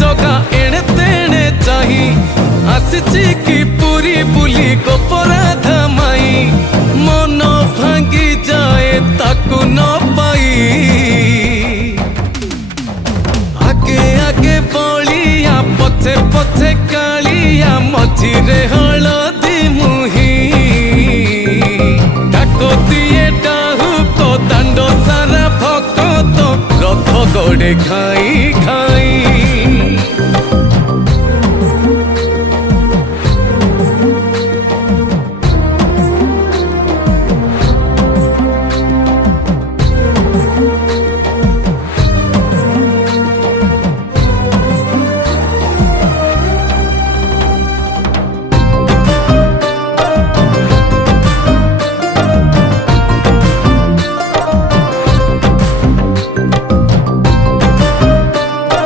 जगा एणे तेणे चाही आसिची की पूरी बुली गोपरा धमाई मन भांगी जाए ताकू न पाई आगे आगे बलिया पछे पछे कालिया मझिरे हलदी मुही डाको दिए डाहु को दांडो सारा भक्त रथ गड़े खाए